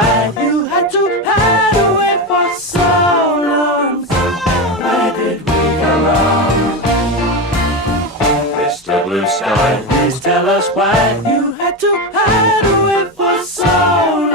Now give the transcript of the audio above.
why you had to hide away for so long. Where did we go wrong? Mr. Blue Sky, please tell us why you had to hide away.